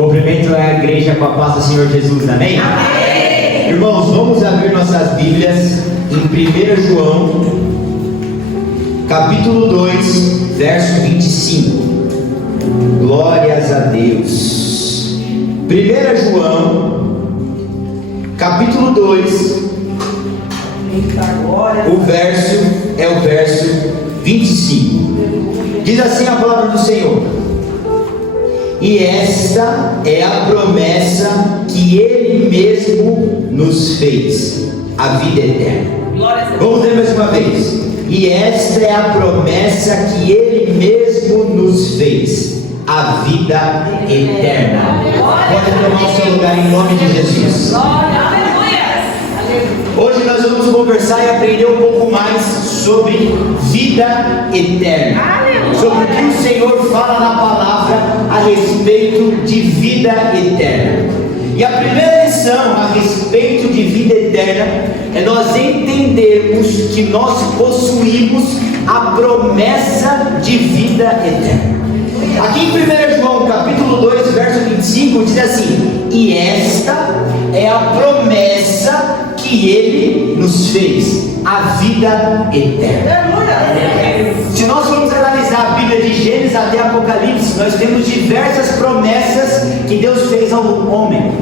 Cumprimento a igreja com a paz do Senhor Jesus, amém? Amém! Irmãos, vamos abrir nossas Bíblias em 1 João, capítulo 2, verso 25. Glórias a Deus. 1 João, capítulo 2, o verso 25. Diz assim a palavra do Senhor: e esta é a promessa que Ele mesmo nos fez, a vida eterna. Vamos ler mais uma vez. E esta é a promessa que Ele mesmo nos fez, a vida eterna. Pode tomar o seu lugar em nome de Jesus. Hoje nós vamos conversar e aprender um pouco mais sobre vida eterna, sobre o que o Senhor fala na palavra a respeito de vida eterna. E a primeira lição a respeito de vida eterna é nós entendermos que nós possuímos a promessa de vida eterna. Aqui em 1 João capítulo 2, verso 25 diz assim: e esta é a promessa que Ele nos fez, a vida eterna. Se nós formos analisar a Bíblia de Gênesis até Apocalipse, nós temos diversas promessas que Deus fez ao homem.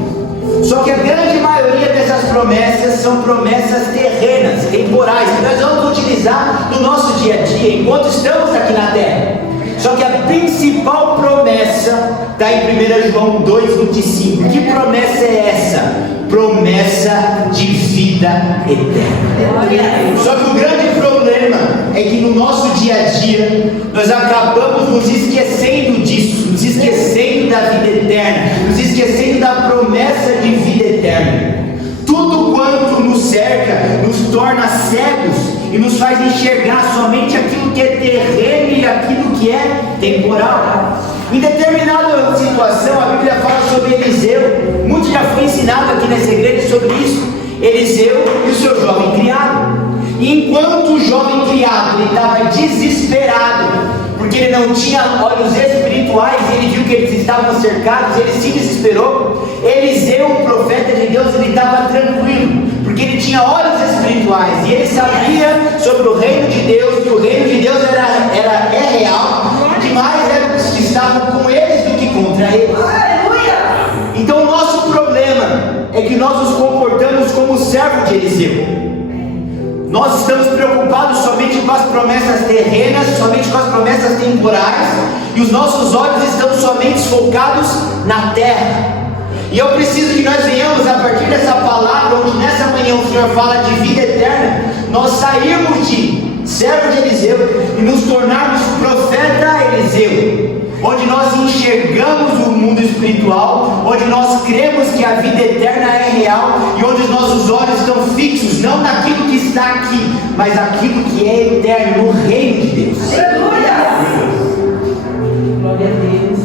Só que a grande maioria dessas promessas são promessas terrenas, temporais, que nós vamos utilizar no nosso dia a dia, enquanto estamos aqui na terra. Só que a principal promessa está em 1 João 2,25. Que promessa é essa? Promessa de vida eterna. Só que o grande problema é que no nosso dia a dia nós acabamos nos esquecendo disso, nos esquecendo da vida eterna, nos esquecendo da promessa de vida eterna. Tudo quanto nos cerca nos torna cegos e nos faz enxergar somente aquilo que é terreno e aquilo que é temporal. Em determinada situação, a Bíblia fala sobre Eliseu. Muito já foi ensinado aqui nessa igreja sobre isso. Eliseu e o seu jovem criado. E enquanto o jovem criado ele estava desesperado, porque ele não tinha olhos espirituais, ele viu que eles estavam cercados, ele se desesperou. Eliseu, o profeta de Deus, ele estava tranquilo, porque ele tinha olhos espirituais e ele sabia sobre o reino de Deus, que o reino de Deus é real, que mais era os que estavam com eles do que contra eles. Então o nosso problema é que nós nos comportamos como servo de Eliseu. Nós estamos preocupados somente com as promessas terrenas, somente com as promessas temporais, e os nossos olhos estão somente focados na terra. E eu preciso que nós venhamos, a partir dessa palavra, onde nessa manhã o Senhor fala de vida eterna, nós sairmos de servo de Eliseu e nos tornarmos profeta Eliseu, onde nós enxergamos o mundo espiritual, onde nós cremos que a vida eterna é real e onde os nossos olhos estão fixos, não naquilo que está aqui, mas naquilo que é eterno, no reino de Deus. Aleluia! Glória a Deus.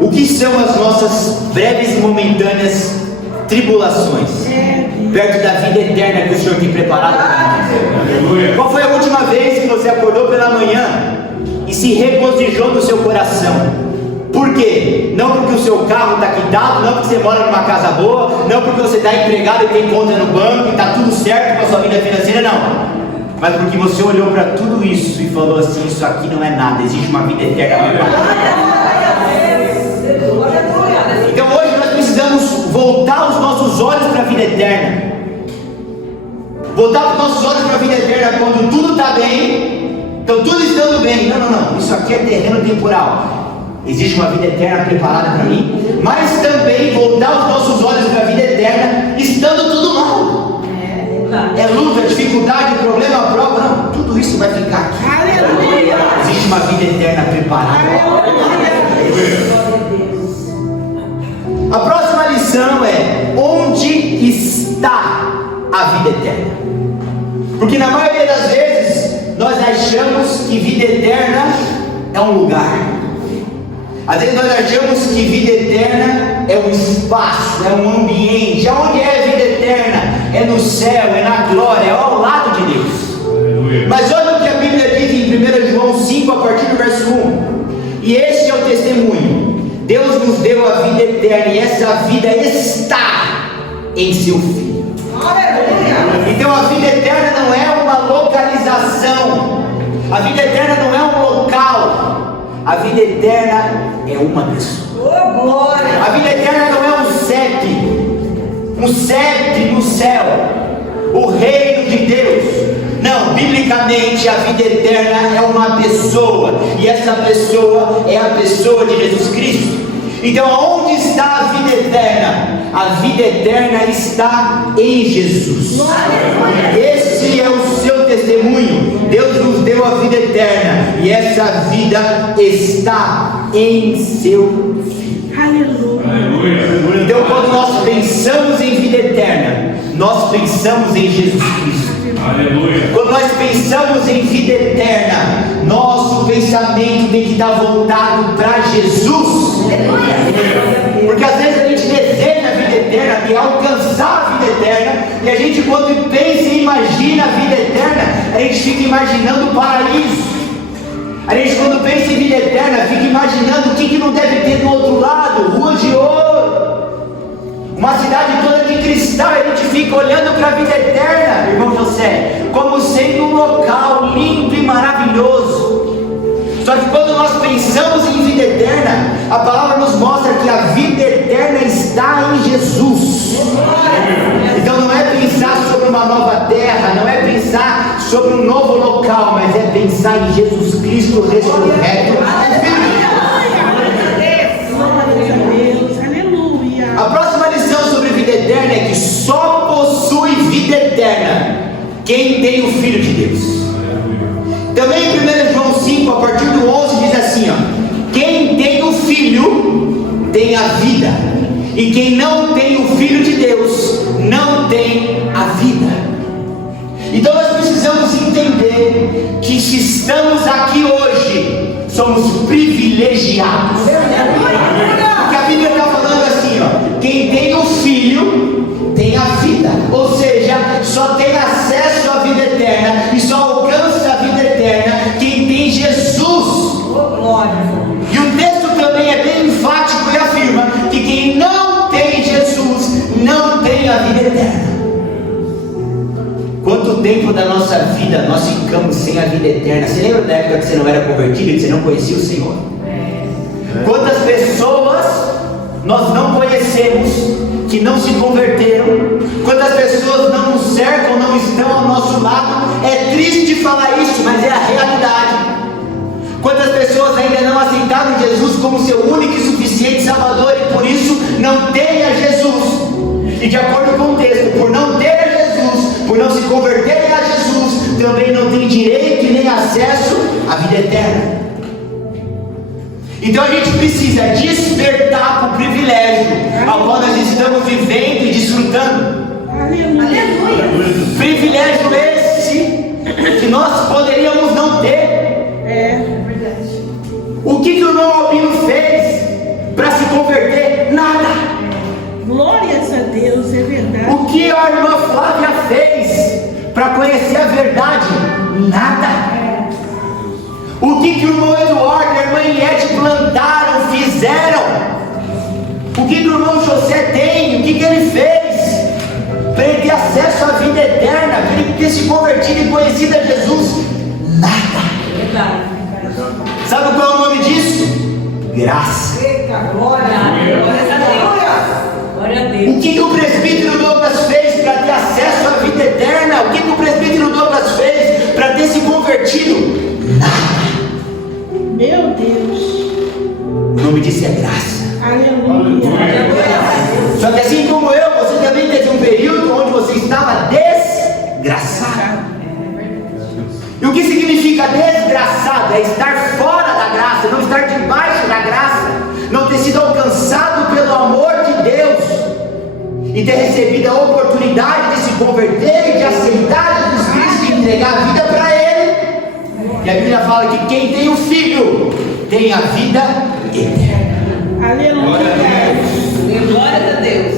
O que são as nossas breves e momentâneas tribulações perto da vida eterna que o Senhor tem preparado para nós? Qual foi a última vez que você acordou pela manhã e se regozijou no seu coração? Por quê? Não porque o seu carro está quitado, não porque você mora numa casa boa, não porque você está empregado e tem conta no banco e está tudo certo com a sua vida financeira, não. Mas porque você olhou para tudo isso e falou assim: isso aqui não é nada, existe uma vida eterna. Então hoje nós precisamos voltar os nossos olhos para a vida eterna. Voltar os nossos olhos para a vida eterna quando tudo está bem. Então tudo estando bem. Não, isso aqui é terreno temporal. Existe uma vida eterna preparada para mim. Mas também voltar os nossos olhos para a vida eterna estando tudo mal. É luta, dificuldade, problema, prova. Não, tudo isso vai ficar aqui. Aleluia. Existe uma vida eterna preparada. Aleluia. A próxima lição é: onde está a vida eterna? Porque na maioria das vezes nós achamos que vida eterna é um lugar. Às vezes nós achamos que vida eterna é um espaço, é um ambiente. Aonde é a vida eterna? É no céu, é na glória, é ao lado de Deus. Mas olha o que a Bíblia diz em 1 João 5, a partir do verso 1. E este é o testemunho: Deus nos deu a vida eterna e essa vida está em seu Filho. Então a vida eterna não é uma localização, a vida eterna não é um local, a vida eterna é uma pessoa. A vida eterna não é um CEP no céu, o reino de Deus. Não, biblicamente a vida eterna é uma pessoa, e essa pessoa é a pessoa de Jesus Cristo. Então onde está a vida eterna? A vida eterna está em Jesus. Esse é o seu testemunho. Deus nos deu a vida eterna e essa vida está em seu Filho. Aleluia. Então quando nós pensamos em vida eterna, nós pensamos em Jesus Cristo. Aleluia. Quando nós pensamos em vida eterna, nosso pensamento tem que estar voltado para Jesus. Aleluia. Porque às vezes a gente deseja a vida eterna e alcançar a vida eterna, e a gente quando pensa e imagina a vida eterna, a gente fica imaginando o paraíso. A gente quando pensa em vida eterna, fica imaginando o que não deve ter do outro lado, ruas de ouro, uma cidade toda de cristal. A gente fica olhando para a vida eterna, irmão José, como sendo um local lindo e maravilhoso. Só que quando nós pensamos em vida eterna, a palavra nos mostra que a vida eterna está em Jesus. Então não é pensar sobre uma nova terra, não é pensar sobre um novo local, mas é pensar em Jesus Cristo ressurreto. A próxima lição sobre vida eterna é que só possui vida eterna quem tem o Filho de Deus. Também em 1 João 5, a partir do 11, diz assim, ó: quem tem o Filho tem a vida, e quem não tem o Filho de Deus não tem a vida. Então nós precisamos entender que se estamos aqui hoje, somos privilegiados. Porque a Bíblia está falando assim, ó: quem tem o Filho tem a vida, ou seja, só tem acesso à vida eterna e só alcança a vida eterna quem tem Jesus. E o texto também é bem enfático e afirma que quem não tem Jesus não tem a vida eterna. Quanto tempo da nossa vida nós ficamos sem a vida eterna? Você lembra da época que você não era convertido, que você não conhecia o Senhor? Quantas pessoas nós não conhecemos que não se converteram? Quantas pessoas não nos cercam, não estão ao nosso lado? É triste falar isso, mas é a realidade. Quantas pessoas ainda não aceitaram Jesus como seu único e suficiente Salvador e por isso não têm a Jesus? E de acordo com o texto, por não ter a Jesus, por não se converterem a Jesus, também não tem direito e nem acesso à vida eterna. Então a gente precisa despertar para o privilégio ao qual nós estamos vivendo e desfrutando. Aleluia. Privilégio esse que nós poderíamos não ter. É verdade. O que o irmão Albino fez para se converter? Nada. Glórias a Deus, é verdade. O que a irmã Flávia fez para conhecer a verdade? Nada. O que o irmão Eduardo e a irmã Eliette plantaram, fizeram? O que o irmão José tem? O que ele fez para ele ter acesso à vida eterna, para ele ter se convertido e conhecido a Jesus? Nada. Sabe qual é o nome disso? Graça. Glória a Deus. O que o presbítero Douglas fez para ter acesso à vida eterna? O que o presbítero Douglas fez para ter se convertido? Nada. Meu Deus. O nome disso é graça. Aleluia. Só que assim como eu, você também teve um período onde você estava desgraçado. E o que significa desgraçado? É estar fora da graça, não estar debaixo da graça, não ter sido alcançado pelo amor de Deus e ter recebido a oportunidade de se converter e de aceitar Jesus Cristo e entregar a vida para Ele. E a Bíblia fala que quem tem o Filho tem a vida eterna. Aleluia. Glória a Deus.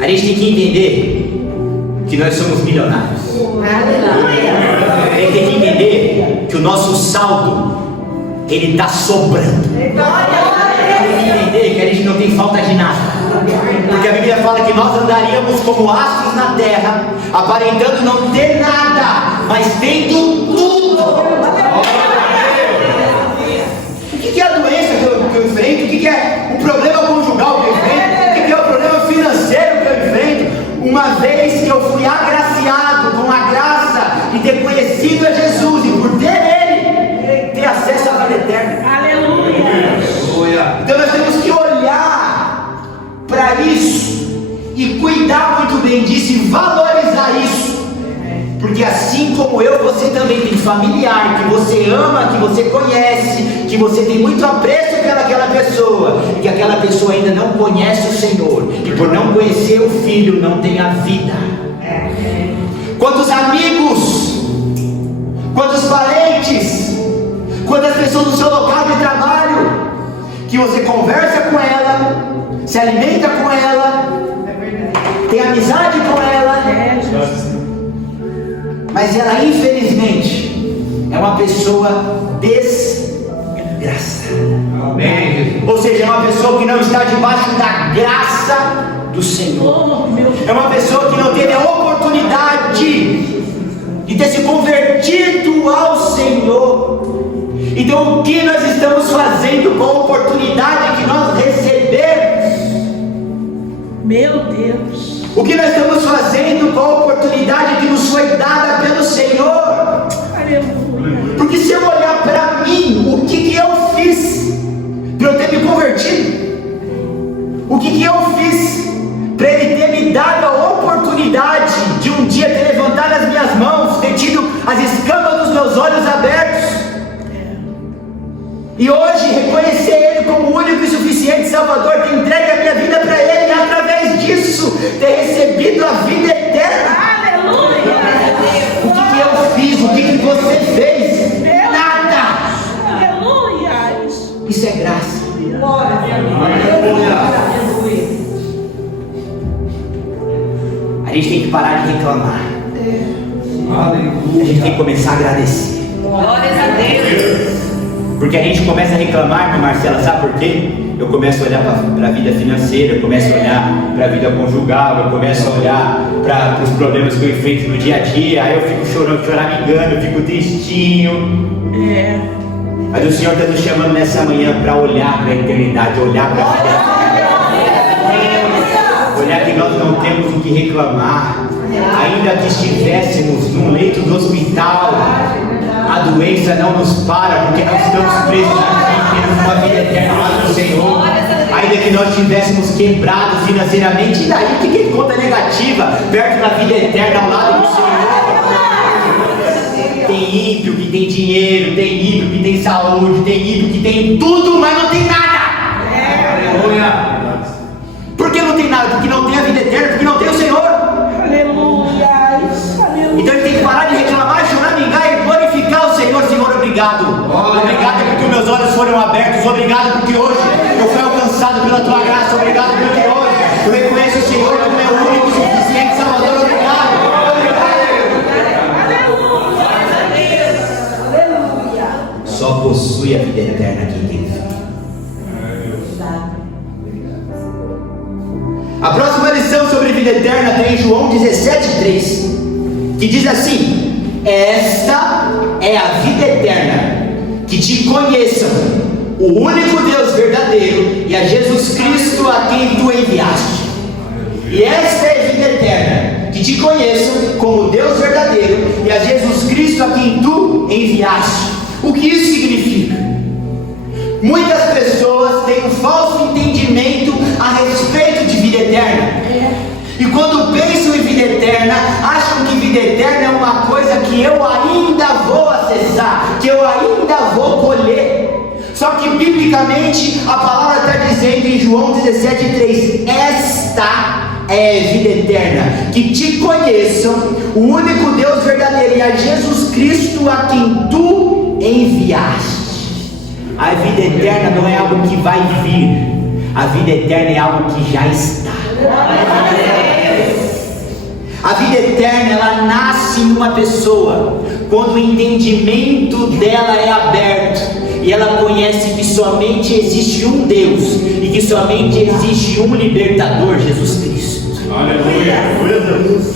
A gente tem que entender que nós somos milionários. Aleluia. A gente tem que entender que o nosso saldo ele está sobrando. A gente tem que entender Porque a Bíblia fala que nós andaríamos como astros na terra, aparentando não ter nada, mas tendo tudo. O que é a doença que eu enfrento? O que é o problema conjugal que eu enfrento? O que é o problema financeiro que eu enfrento? Uma vez que eu fui agraciado com a graça de ter conhecido a Jesus e por ter Ele, ter acesso à vida eterna. Aleluia. Então nós temos que olhar para isso e cuidar muito bem disso e valorizar isso. Porque assim como eu, você também tem familiar que você ama, que você conhece, que você tem muito apreço pelaquela pessoa, e aquela pessoa ainda não conhece o Senhor, e por não conhecer o Filho não tem a vida. Quantos amigos, quantos parentes, quantas pessoas no seu local de trabalho, que você conversa com ela, se alimenta com ela, tem amizade com ela, mas ela infelizmente é uma pessoa desgraçada. Amém. Ou seja, é uma pessoa que não está debaixo da graça do Senhor. É uma pessoa que não teve a oportunidade de ter se convertido ao Senhor. Então o que nós estamos fazendo com a oportunidade que nós recebemos? Meu Deus. O que nós estamos fazendo com a oportunidade que nos foi dada pelo Senhor? Aleluia. Porque se eu olhar para mim, o que eu fiz para eu ter me convertido? O que eu fiz para Ele ter me dado a oportunidade de um dia ter levantado as minhas mãos, ter tido as escamas dos meus olhos abertos, e hoje reconhecer Ele como o único e suficiente Salvador, ter entregue a minha vida para Ele, e através disso ter recebido a vida eterna? Aleluia. O que eu fiz? O que você fez? Nada. Aleluia. Isso é graça. A gente tem que parar de reclamar. A gente tem que começar a agradecer. Glórias a Deus. Porque a gente começa a reclamar, Marcela, sabe por quê? Eu começo a olhar para a vida financeira, eu começo a olhar para a vida conjugal, eu começo a olhar para os problemas que eu enfrento no dia a dia, aí eu fico chorando, choramingando, eu fico tristinho. Mas o Senhor está nos chamando nessa manhã para olhar para a eternidade, olhar para a vida, olhar que nós não temos o que reclamar, ainda que estivéssemos num leito do hospital, a doença não nos para, porque nós estamos presos aqui, temos uma vida eterna lá no Senhor. Ainda que nós estivéssemos quebrados financeiramente, e daí o que é conta negativa perto da vida eterna ao lado do Senhor? Tem ímpio que tem dinheiro, tem ímpio que tem saúde, tem ímpio que tem tudo, mas não tem nada. Aleluia. Por que não tem nada? Porque não tem a vida eterna, porque não tem o Senhor. Aleluia. Então ele tem que parar de reclamar, choramingar e glorificar o Senhor. Senhor, obrigado. Obrigado porque meus olhos foram abertos. Obrigado porque hoje eu fui alcançado pela tua graça. Obrigado porque hoje eu reconheço o Senhor como meu único e suficiente Salvador. Obrigado. Aleluia. Só possui a vida eterna quem tem fé. A próxima lição sobre vida eterna tem em João 17:3, que diz assim: esta é a vida eterna, que te conheçam, o único Deus verdadeiro, e a Jesus Cristo a quem tu enviaste. E esta é a vida eterna, que te conheçam como Deus verdadeiro, e a Jesus Cristo a quem tu enviaste. O que isso significa? Muitas pessoas têm um falso entendimento a respeito de vida eterna. E quando pensam em vida eterna, acham que vida eterna é uma coisa que eu ainda vou acessar, que eu ainda vou colher. Só que biblicamente a palavra está dizendo em João 17:3: esta é vida eterna, que te conheçam, o único Deus verdadeiro, e a Jesus Cristo a quem tu enviaste. A vida eterna não é algo que vai vir, a vida eterna é algo que já está. A vida eterna, ela nasce em uma pessoa quando o entendimento dela é aberto e ela conhece que somente existe um Deus e que somente existe um libertador, Jesus Cristo. Aleluia.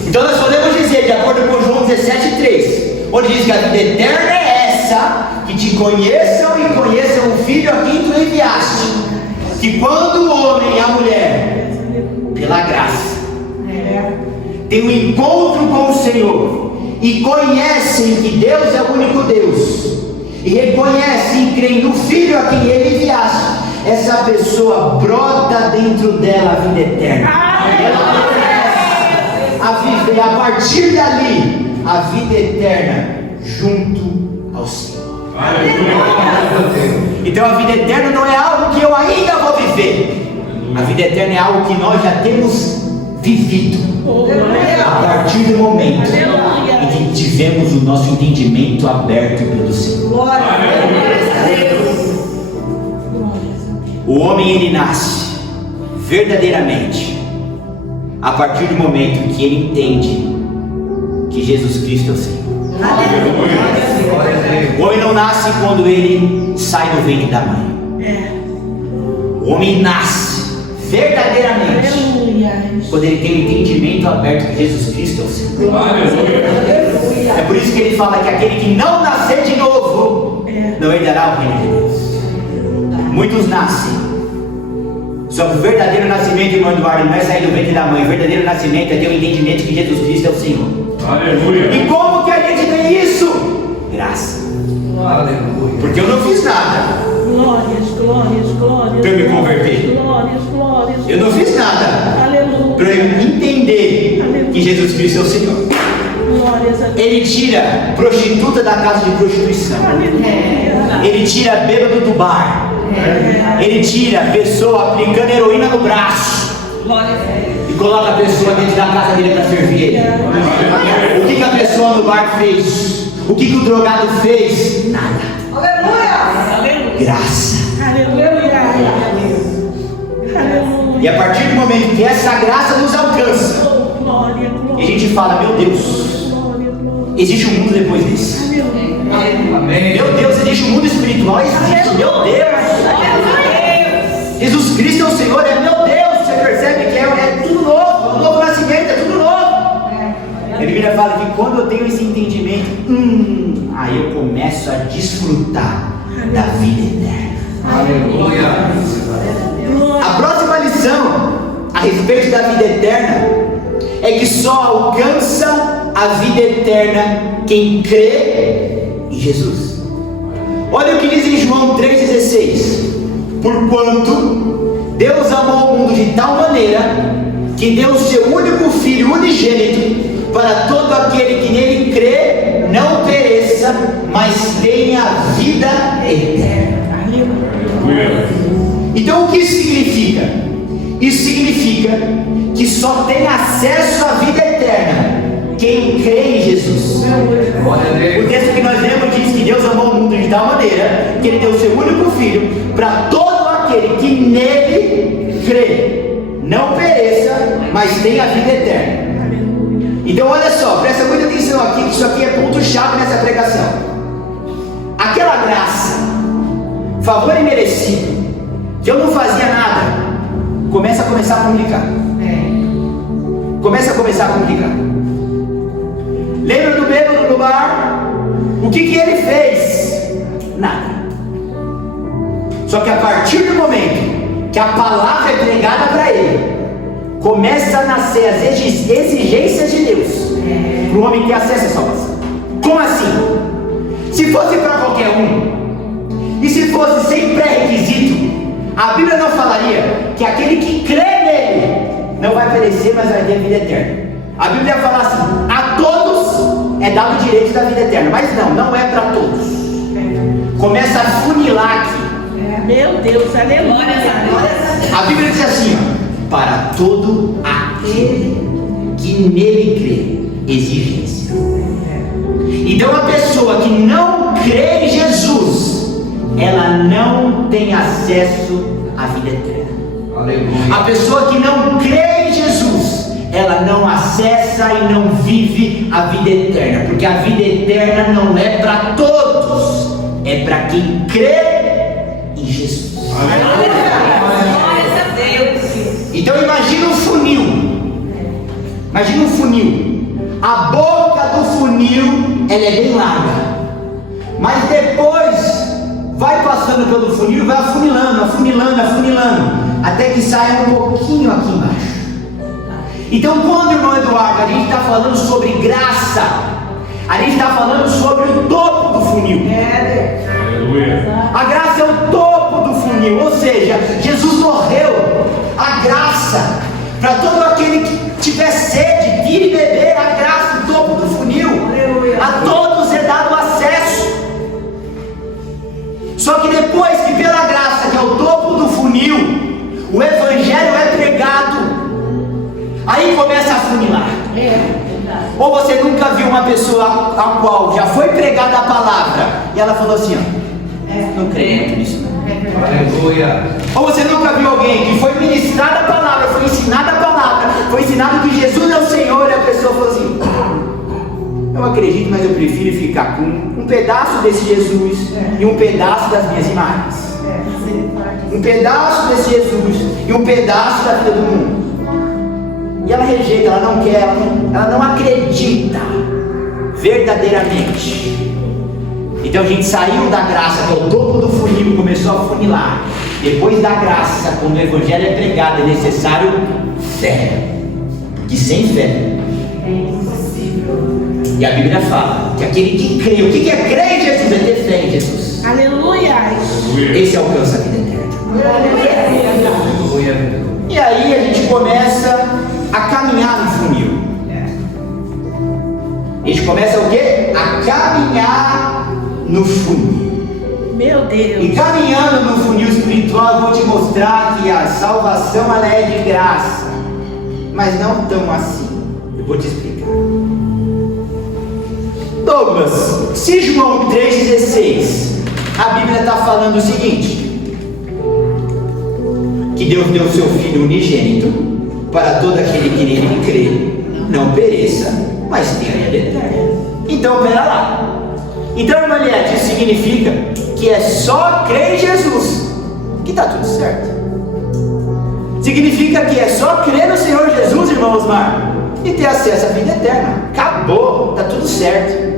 Então nós podemos dizer, de acordo com João 17,3, onde diz que a vida eterna é essa, que te conheçam e conheçam o Filho a quem tu enviaste. Que quando o homem e a mulher, pela graça, tem um encontro com o Senhor e conhecem que Deus é o único Deus, e reconhecem e creem no Filho a quem Ele enviaste, essa pessoa brota dentro dela a vida eterna. Ela começa a viver a partir dali a vida eterna junto ao Senhor. Então a vida eterna não é algo que eu ainda vou viver. A vida eterna é algo que nós já temos vivido a partir do momento em que tivemos o nosso entendimento aberto pelo Senhor. O homem ele nasce verdadeiramente a partir do momento que ele entende que Jesus Cristo é o Senhor. O homem não nasce quando ele sai do ventre da mãe. O homem nasce verdadeiramente quando ele tem o entendimento aberto que Jesus Cristo é o Senhor. É por isso que ele fala que aquele que não nascer de novo não herdará o reino de Deus. Muitos nascem, só que o verdadeiro nascimento, irmão Eduardo, não é sair do ventre da mãe. O verdadeiro nascimento é ter o entendimento que Jesus Cristo é o Senhor. Aleluia. E como que a gente tem isso? Graça. Aleluia. Porque eu não fiz nada Glórias, glórias, glórias. para eu me converter. Glórias, glórias. Eu não fiz nada Aleluia. para eu entender que Jesus Cristo é o Senhor. Glórias a Deus. Ele tira prostituta da casa de prostituição. Aleluia. Ele tira bêbado do bar. Ele tira a pessoa aplicando heroína no braço e coloca a pessoa dentro da casa dele para servir ele. O que a pessoa no bar fez? O que o drogado fez? Nada. Graça. Aleluia. Aleluia. E a partir do momento que essa graça nos alcança, Glória, e a glória. gente fala, meu Deus, Glória, glória. existe um mundo depois desse. Aleluia. Meu Deus, existe um mundo espiritual, existe. Meu Deus. Jesus Cristo é o Senhor, é meu Deus. Você percebe que é tudo novo, é um novo nascimento, é tudo novo. A Bíblia fala que quando eu tenho esse entendimento, aí eu começo a desfrutar da vida eterna. Aleluia. A próxima lição a respeito da vida eterna é que só alcança a vida eterna quem crê em Jesus. Olha o que diz em João 3,16: porquanto Deus amou o mundo de tal maneira que deu o seu único Filho unigênito, para todo aquele que nele crê não pereça, mas tenha vida eterna. Então o que isso significa? Isso significa que só tem acesso à vida eterna quem crê em Jesus. O texto que nós lemos diz que Deus amou o mundo de tal maneira que Ele deu o seu único Filho para todo aquele que nele crê não pereça, mas tenha a vida eterna. Então olha só, presta muita atenção aqui, que isso aqui é ponto-chave nessa pregação. Aquela graça, favor imerecido, que eu não fazia nada, começa a complicar. Começa a complicar. Lembra do bêbado no bar? O que ele fez? Nada. Só que a partir do momento que a palavra é pregada para ele, começa a nascer as exigências de Deus para o homem ter acesso à salvação. Como assim? Se fosse para qualquer um, e se fosse sem pré-requisito, a Bíblia não falaria que aquele que crê nele não vai perecer, mas vai ter vida eterna. A Bíblia fala assim: a todos é dado o direito da vida eterna, mas não é para todos. Começa a funilar aqui. Meu Deus, aleluia. A Bíblia diz assim: ó, para todo aquele que nele crê, exigência. Então a pessoa que não crê em Jesus, ela não tem acesso à vida eterna. Aleluia. A pessoa que não crê em Jesus, ela não acessa e não vive a vida eterna, porque a vida eterna não é para todos, é para quem crê em Jesus. Aleluia. Imagina um funil. A boca do funil, ela é bem larga. Mas depois, vai passando pelo funil, vai afunilando, afunilando, afunilando, até que saia um pouquinho aqui embaixo. Então, quando, irmão Eduardo, a gente está falando sobre graça, a gente está falando sobre o topo do funil. Aleluia. A graça é o topo do funil, ou seja, Jesus morreu. A graça, para todo aquele que tiver sede, vir e beber, a graça, o topo do funil. A todos é dado acesso. Só que depois que pela graça, que é o topo do funil, o evangelho é pregado, aí começa a funilar. Ou você nunca viu uma pessoa a qual já foi pregada a palavra e ela falou assim, ó, não creio muito nisso não. Aleluia. Ou você nunca viu alguém que foi ministrada a palavra, foi ensinada a palavra, foi ensinado que Jesus é o Senhor, e a pessoa falou assim, eu acredito, mas eu prefiro ficar com um pedaço desse Jesus e um pedaço das minhas imagens. Um pedaço desse Jesus e um pedaço da vida do mundo. E ela rejeita, ela não quer, ela não acredita verdadeiramente. Então a gente saiu da graça, que é o topo do funil, começou a funilar. Depois da graça, quando o evangelho é pregado, é necessário fé. Porque sem fé e a Bíblia fala que aquele que crê, o que é crer em Jesus? É ter fé em Jesus. Aleluia. Esse alcança a vida eterna. Aleluia. E aí a gente começa a caminhar no funil. A gente começa o quê? A caminhar no funil. Meu Deus. E caminhando no funil espiritual, eu vou te mostrar que a salvação ela é de graça, mas não tão assim. Eu vou te explicar. Douglas, se João 3,16, a Bíblia está falando o seguinte: que Deus deu seu Filho unigênito para todo aquele que nele crê, não pereça, mas tenha vida eterna. Então, pera lá. Então, irmã Liette, isso significa que é só crer em Jesus que está tudo certo. Significa que é só crer no Senhor Jesus, irmão Osmar, e ter acesso à vida eterna. Acabou, está tudo certo.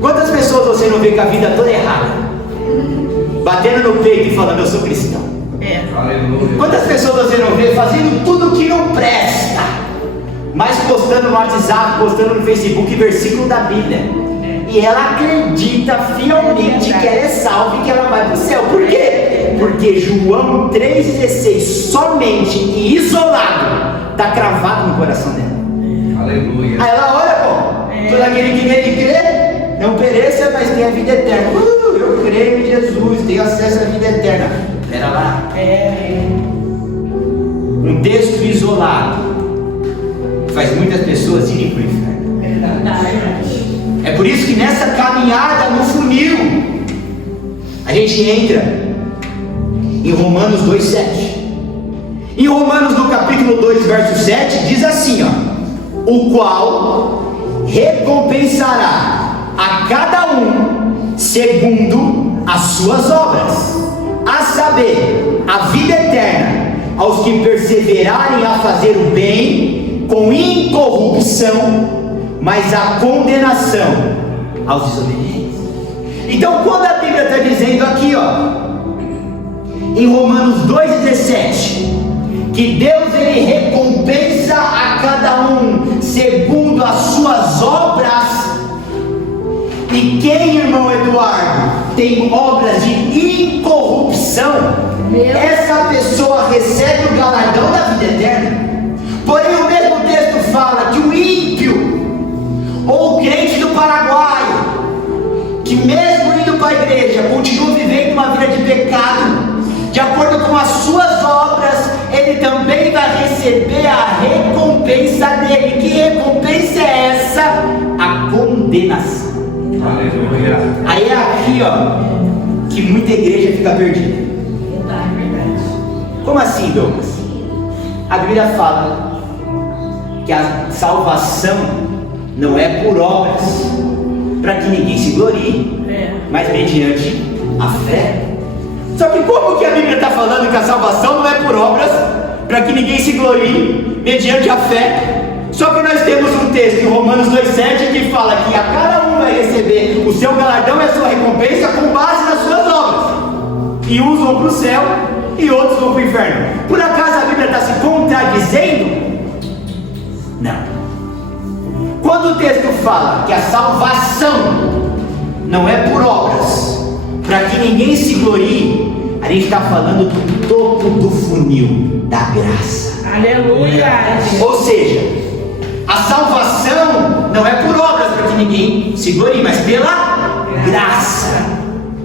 Quantas pessoas você não vê com a vida toda errada, batendo no peito e falando, eu sou cristão? Aleluia. Quantas pessoas você não vê fazendo tudo que não presta, mas postando no WhatsApp, postando no Facebook versículo da Bíblia, e ela acredita fielmente que ela é salva e que ela vai para o céu? Por quê? Porque João 3,16 somente e isolado está cravado no coração dela. Aleluia. Aí ela olha, todo aquele que nele crê não pereça, mas tem a vida eterna. Eu creio em Jesus, tenho acesso à vida eterna. Pera lá. Um texto isolado faz muitas pessoas irem para o inferno. É por isso que nessa caminhada no funil a gente entra em Romanos 2,7. Em Romanos no capítulo 2, verso 7, diz assim, ó: o qual recompensará a cada um segundo as suas obras, a saber, a vida eterna aos que perseverarem a fazer o bem com incorrupção, mas a condenação aos desobedientes. Então, quando a Bíblia está dizendo aqui, ó, em Romanos 2,17, que Deus ele recompensa a cada um segundo as suas obras, e quem, irmão Eduardo, tem obras de incorrupção, essa pessoa recebe o galardão da vida eterna. Porém, o mesmo texto fala que o ímpio, ou o crente do Paraguai, que mesmo indo para a igreja, continua vivendo uma vida de pecado, de acordo com as suas obras, ele também vai receber a recompensa dele. Que recompensa é essa? A condenação. Aleluia. Aí é aqui, ó, que muita igreja fica perdida. Como assim, Douglas? A Bíblia fala que a salvação não é por obras, para que ninguém se glorie, mas mediante a fé. Só que como que a Bíblia está falando que a salvação não é por obras, para que ninguém se glorie, mediante a fé? Só que nós temos um texto em Romanos 2,7 que fala que a cada um vai receber o seu galardão e a sua recompensa com base nas suas obras. E uns vão para o céu e outros vão para o inferno. Por acaso a Bíblia está se contradizendo? Não. Quando o texto fala que a salvação não é por obras, para que ninguém se glorie, a gente está falando do topo do funil da graça. Aleluia. Ou seja, a salvação não é por obras para que ninguém se glorie, mas pela graça.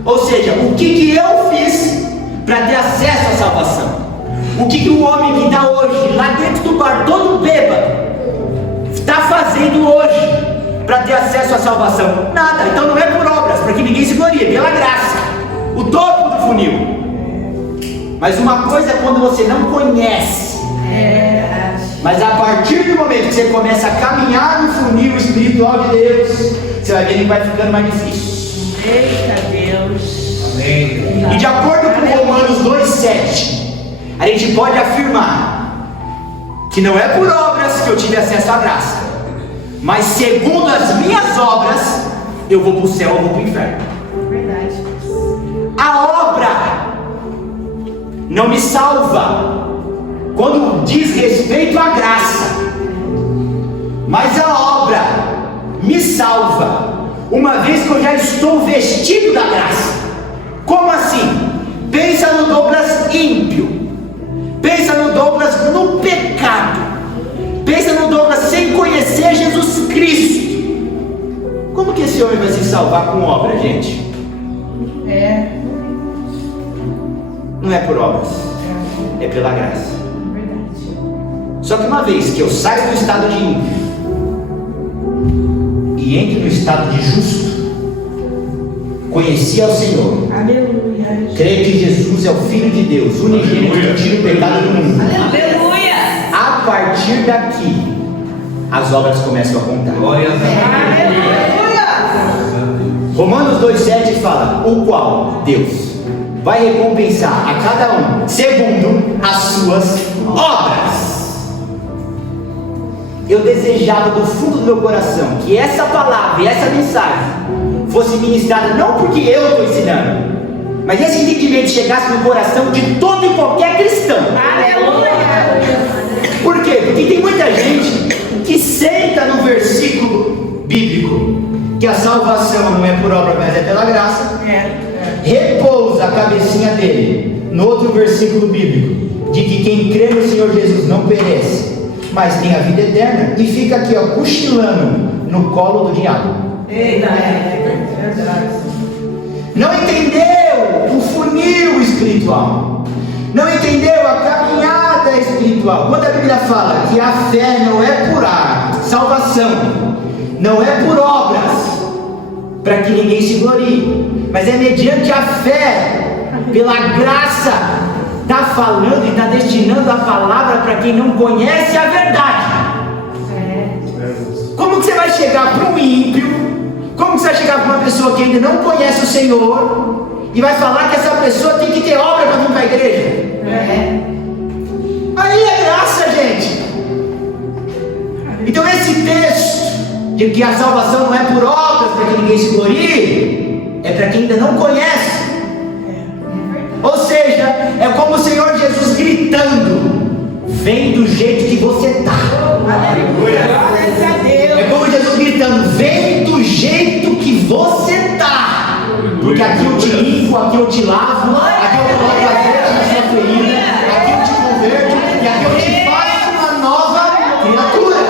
Ou seja, o que eu fiz para ter acesso à salvação? O que o homem que está hoje lá dentro do bar, todo bêbado, está fazendo hoje para ter acesso à salvação? Nada. Então não é por obras para que ninguém se glorie, é pela graça. O topo do funil. Mas uma coisa é quando você não conhece. Mas a partir do momento que você começa a caminhar no funil espiritual de Deus, você vai ver que vai ficando mais difícil. Eita Deus. Amém. E de acordo com Romanos 2,7, a gente pode afirmar que não é por obras que eu tive acesso à graça, mas segundo as minhas obras, eu vou para o céu ou vou para o inferno. Verdade. A obra não me salva quando diz respeito à graça, mas a obra me salva uma vez que eu já estou vestido da graça. Como assim? Pensa no Douglas ímpio, pensa no Douglas no pecado, pensa no Douglas sem conhecer Jesus Cristo. Como que esse homem vai se salvar com obra, gente? Não é por obras, é pela graça. Só que uma vez que eu saio do estado de ímpio e entro no estado de justo, conheci ao Senhor, Aleluia. creio que Jesus é o Filho de Deus, unigênito, que tira o pecado do mundo. Aleluia. A partir daqui, as obras começam a contar. Glória a Deus. Romanos 2,7 fala: o qual Deus vai recompensar a cada um segundo as suas obras. Eu desejava do fundo do meu coração que essa palavra e essa mensagem fosse ministrada não porque eu estou ensinando, mas esse entendimento chegasse no coração de todo e qualquer cristão. Aleluia. Por quê? Porque tem muita gente que senta no versículo bíblico que a salvação não é por obra, mas é pela graça, repousa a cabecinha dele no outro versículo bíblico de que quem crê no Senhor Jesus não perece, mas tem a vida eterna, e fica aqui ó, cochilando no colo do diabo. Não entendeu o funil espiritual, não entendeu a caminhada espiritual. Quando a Bíblia fala que a fé não é por ar, salvação não é por obras para que ninguém se glorie, mas é mediante a fé, pela graça. Está falando e está destinando a palavra para quem não conhece a verdade. Como que você vai chegar para um ímpio? Como que você vai chegar para uma pessoa que ainda não conhece o Senhor e vai falar que essa pessoa tem que ter obra para vir para a igreja? Aí é graça, gente. Então esse texto de que a salvação não é por obras para que ninguém se glorie, é para quem ainda não conhece. Ou seja, é como o Senhor Jesus gritando: vem do jeito que você está. É como Jesus gritando: vem do jeito que você está. Porque aqui eu te limpo, aqui eu te lavo, aqui eu coloco azeite na sua ferida, aqui eu te converto e aqui eu te faço uma nova criatura.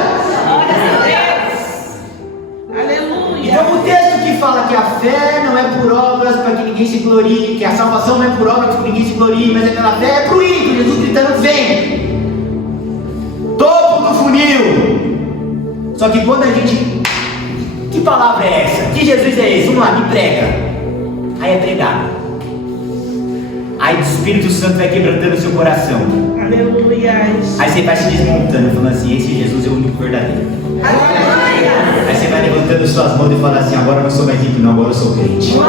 Aleluia. Então o texto que fala que a fé não é por obras para que ninguém se glorie, que a salvação não é por obras para que ninguém se glorie, mas é pela fé, é para o ímpio. Jesus gritando: vem. Topo do funil. Só que quando a gente... Que palavra é essa? Que Jesus é esse? Vamos lá, me prega. Aí é pregado. Aí o Espírito Santo vai quebrantando o seu coração. Aleluia. Aí você vai se desmontando, falando assim: esse Jesus é o único verdadeiro. Aí você vai levantando suas mãos e falando assim: agora eu não sou mais ímpio, não, agora eu sou crente.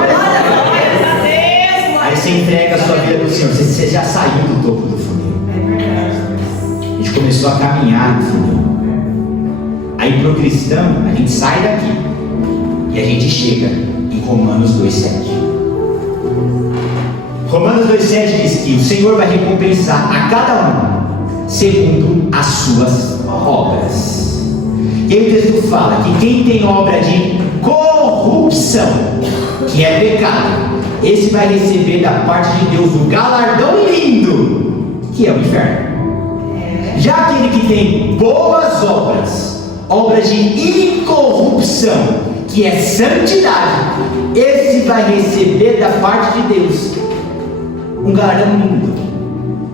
Aí você entrega a sua vida para o Senhor. Você já saiu do topo do funil. A gente começou a caminhar no funil. Aí para o cristão, a gente sai daqui e a gente chega em Romanos 2,7. Romanos 2,7 diz que o Senhor vai recompensar a cada um segundo as suas obras. E aí o texto fala que quem tem obra de corrupção, que é pecado, esse vai receber da parte de Deus um galardão lindo, que é o inferno. Já aquele que tem boas obras, obras de incorrupção, que é santidade, esse vai receber da parte de Deus um galardão lindo,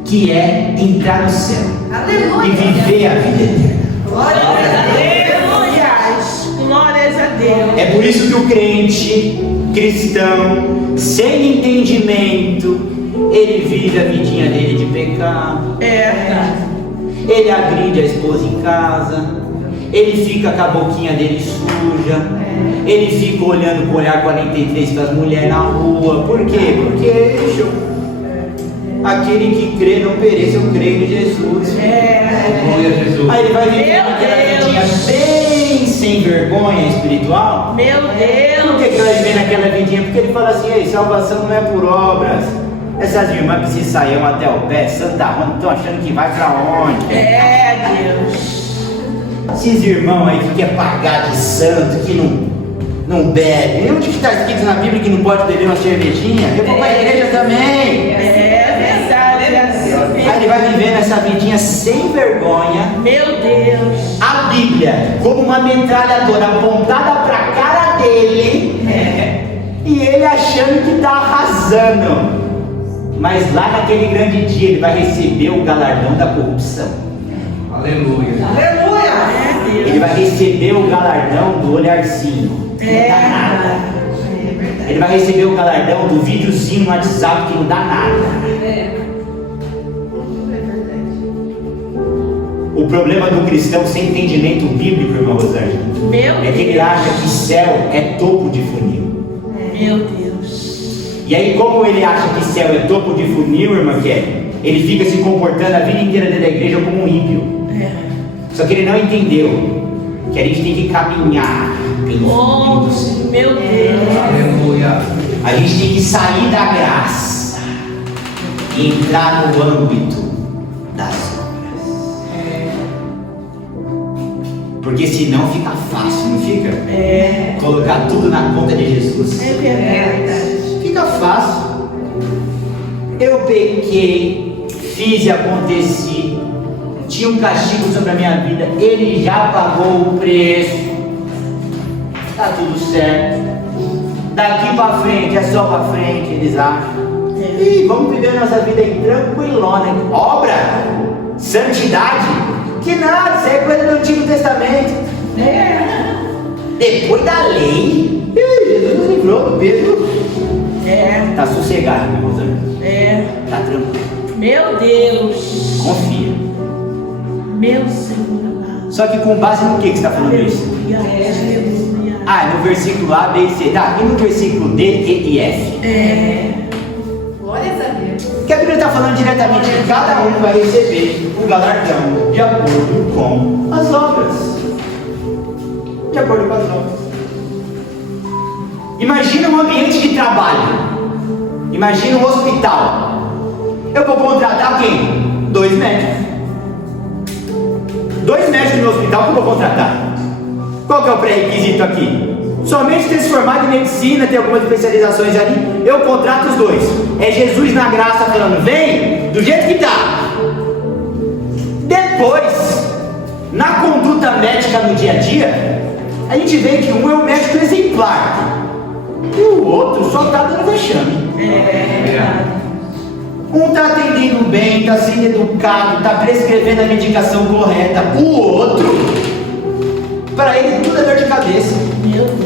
que é entrar no céu. Aleluia. E viver a vida eterna. Glória a Deus. Aleluia. Glórias a Deus. É por isso que o crente cristão, sem entendimento, ele vive a vidinha dele de pecado. Ele agride a esposa em casa, ele fica com a boquinha dele suja, ele fica olhando com o olhar 43 para as mulheres na rua. Por quê? Porque aquele que crê não pereça, eu creio em Jesus. Glória a Jesus. Aí ele vai viver aquela vidinha bem sem vergonha espiritual. Meu Por Deus. que ele vai viver naquela vidinha? Porque ele fala assim: ei, salvação não é por obras. Essas irmãs que se saiam até o pé, Santa Roma, estão achando que vai para onde? Deus. Esses irmãos aí que quer pagar de santo, que não bebe. E onde que está escrito na Bíblia que não pode beber uma cervejinha? Eu vou para a igreja também. Verdade. Aí ele vai viver nessa vidinha sem vergonha. Meu Deus. A Bíblia como uma metralhadora apontada para a cara dele. E ele achando que está arrasando. Mas lá naquele grande dia ele vai receber o galardão da corrupção. Aleluia. Ele vai receber o galardão do olharzinho, que não dá nada. Ele vai receber o galardão do videozinho no WhatsApp, que não dá nada. O problema do cristão sem entendimento bíblico, irmão Rosângela, Meu é que ele Deus. acha que céu é topo de funil. Meu Deus. E aí, como ele acha que céu é topo de funil, irmã, ele fica se comportando a vida inteira dentro da igreja como um ímpio. Só que ele não entendeu que a gente tem que caminhar pelo funil do Senhor. Meu Deus. Aleluia. A gente tem que sair da graça e entrar no âmbito das obras. Porque senão fica fácil, não fica? Colocar tudo na conta de Jesus. É verdade. Fica fácil. Eu pequei, fiz e aconteci. Tinha um castigo sobre a minha vida. Ele já pagou o preço. Tá tudo certo. Daqui para frente é só para frente, eles acham. E vamos viver nossa vida aí tranquilona. Obra, santidade, que nada, isso aí é coisa do Antigo Testamento. Depois da lei, Jesus nos livrou do peso. Tá sossegado, meu irmão. Tá tranquilo. Meu Deus. Confia. Meu Senhor amado. Só que com base no que você está falando isso? Aleluia. Ah, no versículo A, B e C. Tá, e no versículo D, E e F? Glória a Deus. Que a Bíblia está falando diretamente que cada um vai receber o galardão de acordo com as obras. De acordo com as obras. Imagina um ambiente de trabalho. Imagina um hospital. Eu vou contratar quem? 2 médicos. 2 médicos no hospital que eu vou contratar. Qual que é o pré-requisito aqui? Somente ter se formado em medicina, ter algumas especializações ali, eu contrato os 2. É Jesus na graça falando, vem do jeito que está. Depois, na conduta médica no dia a dia, a gente vê que um é um médico exemplar e o outro só está dando vexame. Um está atendendo bem, está sendo educado, está prescrevendo a medicação correta. O outro, para ele tudo é dor de cabeça.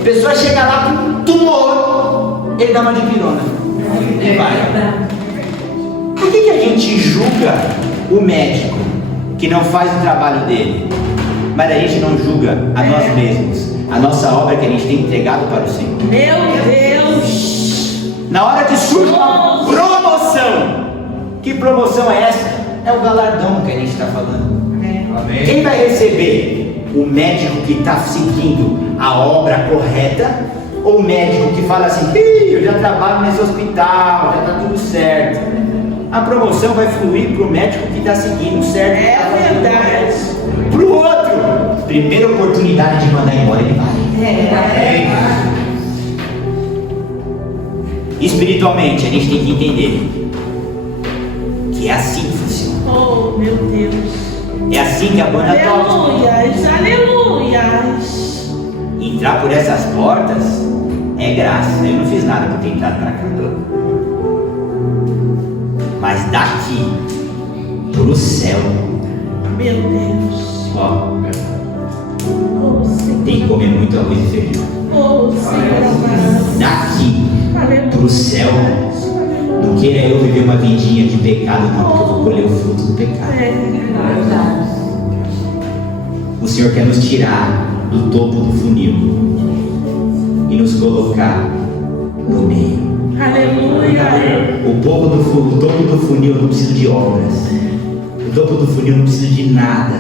A pessoa chega lá com tumor, ele dá uma dipirona e vai. Por que a gente julga o médico que não faz o trabalho dele, mas a gente não julga a nós mesmos, a nossa obra que a gente tem entregado para o Senhor? Meu Deus. Na hora que surge uma promoção, que promoção é essa? É o galardão que a gente está falando. Amém. Quem vai receber? O médico que está seguindo a obra correta, ou o médico que fala assim: eu já trabalho nesse hospital, já está tudo certo? A promoção vai fluir para o médico que está seguindo certo. É verdade. Para o outro, primeira oportunidade de mandar embora, ele vai. Espiritualmente, a gente tem que entender que é assim que funciona. Oh, meu Deus. É assim que a banda toca. Aleluias, aleluias. Entrar por essas portas é graça. Eu não fiz nada por ter entrado para cá. Mas daqui pro céu, Meu Deus. ó, Oh, Senhor. tem que comer muito arroz e feijão. Oh, Senhor amado. Daqui Aleluia. pro céu, não queira eu viver uma vidinha de pecado, não, porque eu vou colher o fruto do pecado. É. O Senhor quer nos tirar do topo do funil e nos colocar no meio. Aleluia. O topo do funil eu não preciso de obras. O topo do funil eu não preciso de nada.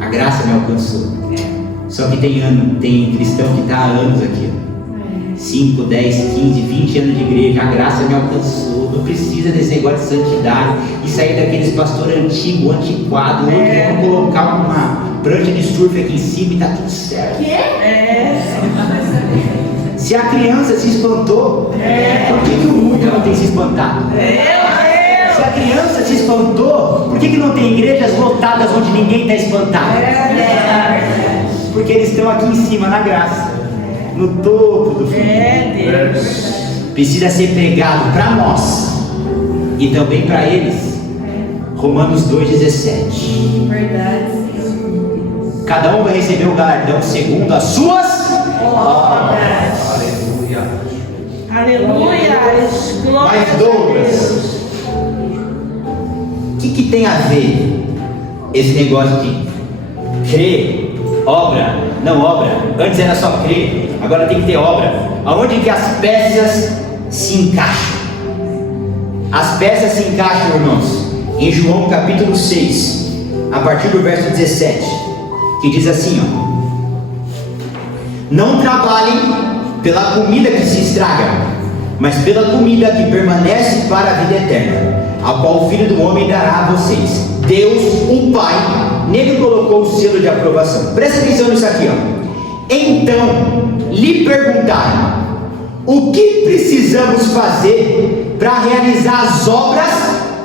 A graça me alcançou. Só que tem cristão que está há anos aqui. 5, 10, 15, 20 anos de igreja. A graça me alcançou. Não precisa desse negócio de santidade e sair daqueles pastores antigos, antiquados, onde vão colocar uma prancha de surf aqui em cima e está tudo certo. É. Se a criança se espantou, por que o mundo não tem se espantado? Se a criança se espantou, por que não tem igrejas lotadas onde ninguém está espantado? Porque eles estão aqui em cima, na graça, no topo do funil. É, Deus. Precisa ser pregado para nós e também para eles. Romanos 2,17. Verdade. Cada um vai receber o galardão segundo as suas obras. Aleluia. Aleluia. Glória Mas a Douglas, Deus. o que tem a ver esse negócio de crer, obra, não obra? Antes era só crer, agora tem que ter obra. Aonde que as peças se encaixam? As peças se encaixam, irmãos, em João capítulo 6, a partir do verso 17, que diz assim, ó: não trabalhem pela comida que se estraga, mas pela comida que permanece para a vida eterna, a qual o Filho do Homem dará a vocês. Deus, o Pai, nele colocou o selo de aprovação. Presta atenção nisso aqui, ó. Então lhe perguntaram: o que precisamos fazer para realizar as obras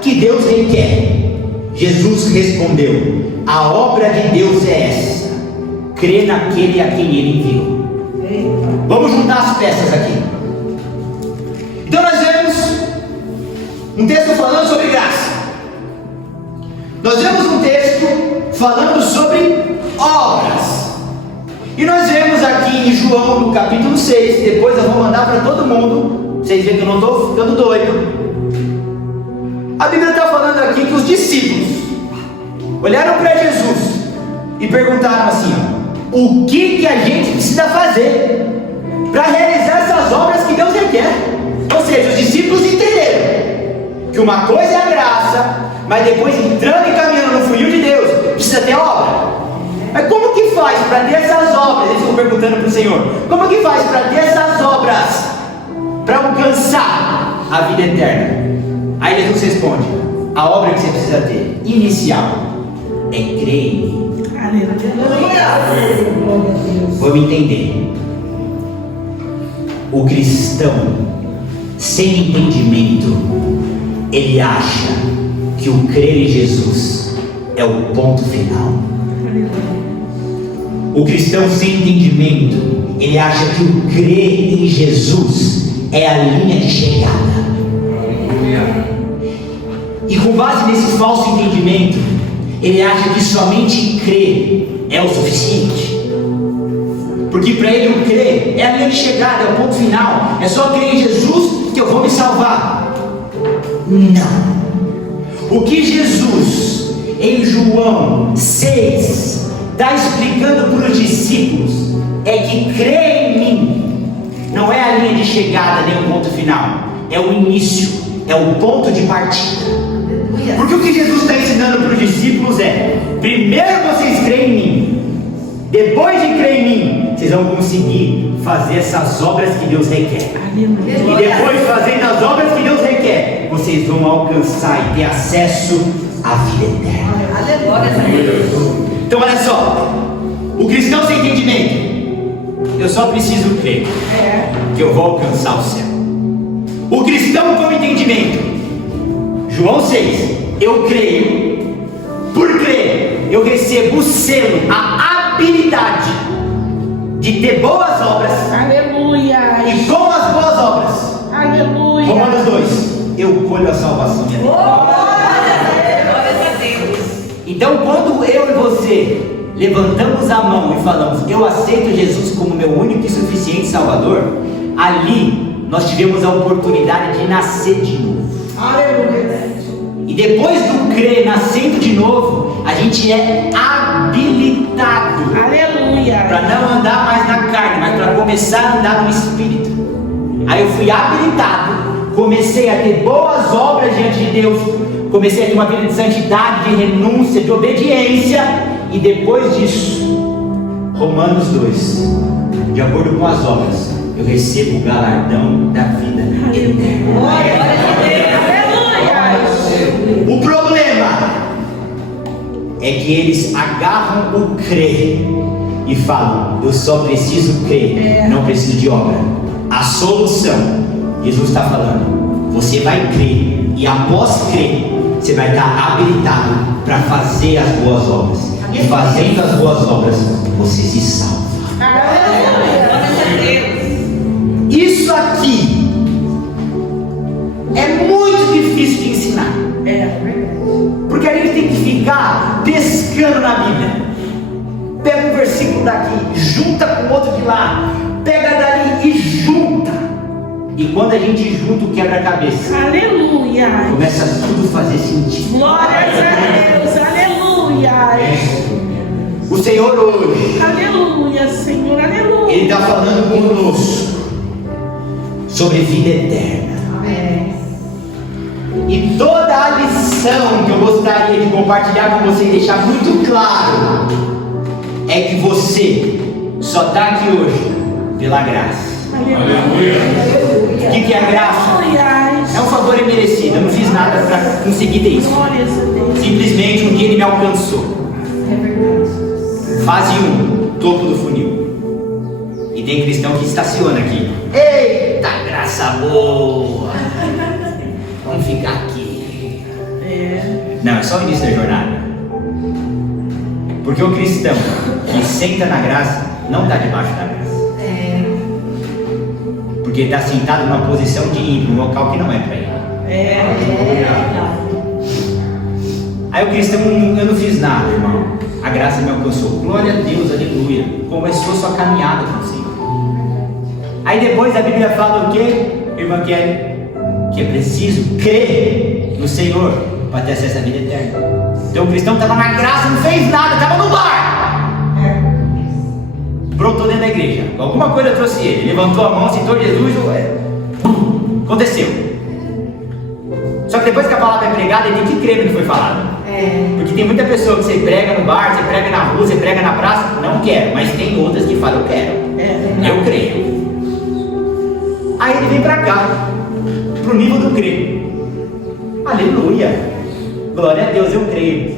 que Deus requer? Jesus respondeu: a obra de Deus é essa, crer naquele a quem ele enviou. Vamos juntar as peças aqui. Então nós vemos um texto falando sobre graça. Nós vemos um texto falando sobre obras. E nós vemos aqui em João, no capítulo 6, depois eu vou mandar para todo mundo, vocês veem que eu não estou ficando doido. A Bíblia está falando aqui que os discípulos olharam para Jesus e perguntaram assim: ó, o que a gente precisa fazer para realizar essas obras que Deus requer? Ou seja, os discípulos entenderam que uma coisa é a graça, mas depois, entrando e caminhando no funil de Deus, precisa ter obra. Mas como que faz para ter essas obras? Eles estão perguntando para o Senhor: como que faz para ter essas obras para alcançar a vida eterna? Aí Jesus responde: a obra que você precisa ter, inicial, é crer em mim. Aleluia. Vamos entender. O cristão sem entendimento, ele acha que o crer em Jesus é o ponto final. O cristão sem entendimento, ele acha que o crer em Jesus é a linha de chegada. Aleluia. E com base nesse falso entendimento, ele acha que somente crer é o suficiente. Porque para ele o crer é a linha de chegada, é o ponto final. É só crer em Jesus que eu vou me salvar. Não. O que Jesus, em João 6, está explicando para os discípulos é que crer em mim não é a linha de chegada nem o ponto final, é o início, é o ponto de partida. Porque o que Jesus está ensinando para os discípulos é: primeiro vocês vão conseguir fazer essas obras que Deus requer. E depois, fazendo as obras que Deus requer, vocês vão alcançar e ter acesso à vida eterna. Então olha só, o cristão sem entendimento, eu só preciso crer que eu vou alcançar o céu. O cristão com entendimento, João 6, eu creio, por crer, eu recebo o selo, a habilidade de ter boas obras. Aleluia. E com as boas obras, Aleluia. Romanos 2, eu colho a salvação. Então quando eu e você levantamos a mão e falamos, eu aceito Jesus como meu único e suficiente Salvador, ali nós tivemos a oportunidade de nascer de novo. Aleluia. E depois do crer, nascendo de novo, a gente é habilitado Aleluia. para não andar mais na carne, mas para começar a andar no Espírito. Aí eu fui habilitado, comecei a ter boas obras diante de Deus, comecei a ter uma vida de santidade, de renúncia, de obediência, e depois disso, Romanos 2, de acordo com as obras, eu recebo o galardão da vida eterna. O problema é que eles agarram o crer e falam, eu só preciso crer, não preciso de obra. A solução, Jesus está falando, você vai crer, e após crer, você vai estar habilitado para fazer as boas obras. E fazendo as boas obras, você se salva. Isso aqui é muito difícil de ensinar. Porque a gente tem que ficar pescando na Bíblia. Pega um versículo daqui, junta com outro de lá, pega dali e junta. E quando a gente junta o quebra-cabeça, Aleluia. começa tudo a fazer sentido. Glórias a Deus. Aleluia. O Senhor hoje, Aleluia, Senhor. Aleluia. Ele está falando conosco sobre vida eterna. E toda a lição que eu gostaria de compartilhar com você e deixar muito claro é que você só está aqui hoje pela graça. Aleluia. O que é a graça? É um favor imerecido. Eu não fiz nada para conseguir ter isso. Glórias a Deus. Simplesmente um dia Ele me alcançou. Fase 1, topo do funil. E tem cristão que estaciona aqui. Eita, graça boa! Vamos ficar aqui. Não, é só o início da jornada. Porque o cristão que senta na graça não está debaixo da graça. Porque ele está sentado numa posição de ir num local que não é para ele. Aí o cristão, eu não fiz nada, irmão. A graça me alcançou. Glória a Deus, aleluia. Começou sua caminhada com o Senhor. Aí depois a Bíblia fala o quê, irmã Kelly? Que é preciso crer no Senhor para ter acesso à vida eterna. Então o cristão estava na graça, não fez nada, estava no bar. Brotou dentro da igreja. Alguma coisa trouxe ele. Levantou a mão, citou Jesus. Aconteceu. Só que depois que a palavra é pregada, ele tem que crer no que foi falado. Porque tem muita pessoa que você prega no bar, você prega na rua, você prega na praça. Não quero, mas tem outras que falam, eu quero. Eu creio. Aí ele vem para cá, para o nível do crer. Aleluia. Glória a Deus, eu creio.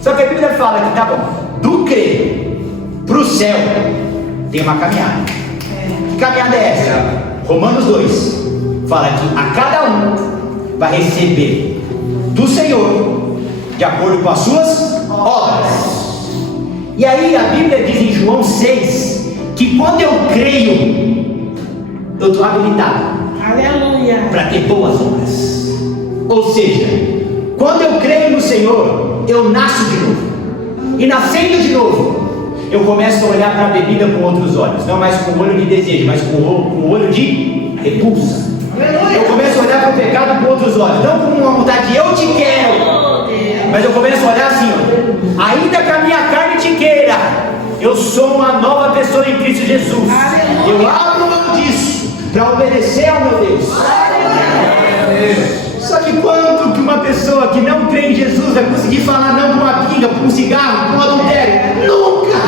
Só que a Bíblia fala que tá bom, do crer para o céu tem uma caminhada. Que caminhada é essa? Romanos 2 fala que a cada um vai receber do Senhor de acordo com as suas obras. E aí a Bíblia diz em João 6 que quando eu creio, eu estou habilitado. Aleluia. Para ter boas obras. Ou seja, quando eu creio no Senhor, eu nasço de novo. E nascendo de novo, eu começo a olhar para a bebida com outros olhos. Não mais com o olho de desejo, mas com o olho de repulsa. Eu começo a olhar para o pecado com outros olhos. Não com uma vontade de eu te quero, mas eu começo a olhar assim, ó. Ainda que a minha carne te queira, eu sou uma nova pessoa em Cristo Jesus. Eu abro mão disso para obedecer ao meu Deus. Só que quando que uma pessoa que não crê em Jesus vai conseguir falar não para uma pinga, para um cigarro, para um adultério? Nunca!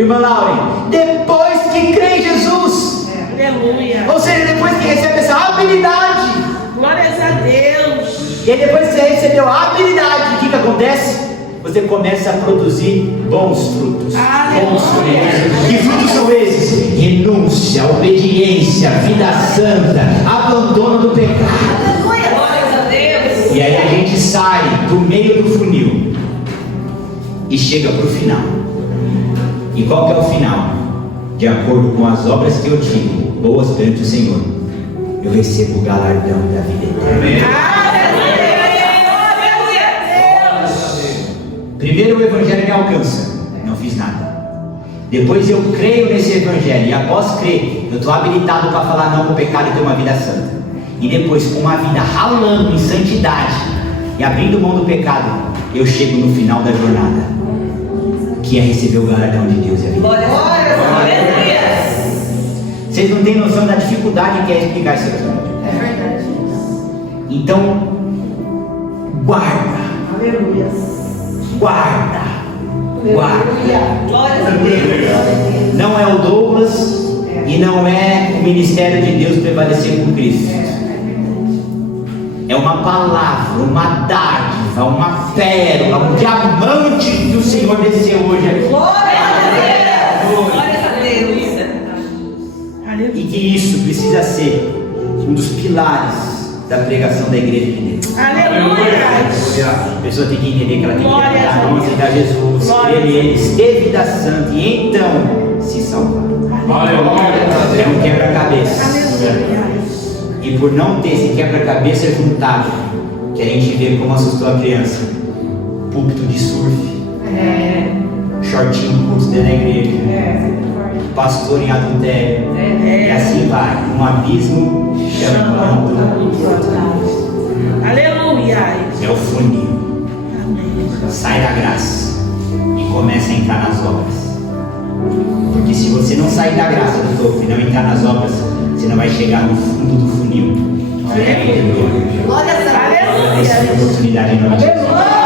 irmã Lauren? Depois que crê em Jesus. Aleluia. Ou seja, depois que recebe essa habilidade. Glórias a Deus. E aí depois que você recebeu a habilidade, o que acontece? Você começa a produzir bons frutos. Bons frutos. Que frutos são esses? Renúncia, obediência, vida santa, abandono do pecado. Glórias a Deus. E aí a gente sai do meio do funil e chega para o final. E qual que é o final? De acordo com as obras que eu tive, boas perante o Senhor, eu recebo o galardão da vida eterna. Primeiro o Evangelho me alcança, não fiz nada. Depois eu creio nesse Evangelho, e após crer, eu estou habilitado para falar não para o pecado e ter uma vida santa. E depois, com uma vida ralando em santidade e abrindo mão do pecado, eu chego no final da jornada, que é receber o galardão de Deus e a vida. Vocês não têm noção da dificuldade que é explicar isso aqui. É verdade. Então, guarda. Aleluia. Guarda. Glórias a Deus. Não é o Douglas e não é o ministério de Deus prevalecer por Cristo. É uma palavra, uma dádiva, uma pérola, um diamante que o Senhor desceu hoje. Glórias a Deus. E que isso precisa ser um dos pilares da pregação da igreja de Deus. Aleluia. A pessoa tem que entender que ela tem que Glória a aceitar, Deus. aceitar Jesus, Glória crer a Deus. neles, ter vida santa e então se salvar. Aleluia. É um quebra-cabeça. Aleluia. E por não ter esse quebra-cabeça juntado, que a gente vê como assustou a criança, púlpito de surf, shortinho no curso dentro da igreja, pastor em adultério, e assim vai, um abismo chamando. Aleluia. É o funil. Sai da graça e começa a entrar nas obras. Porque se você não sair da graça do topo e não entrar nas obras, você não vai chegar no fundo do funil. Glórias a Deus. Essa é a oportunidade em nome de Jesus.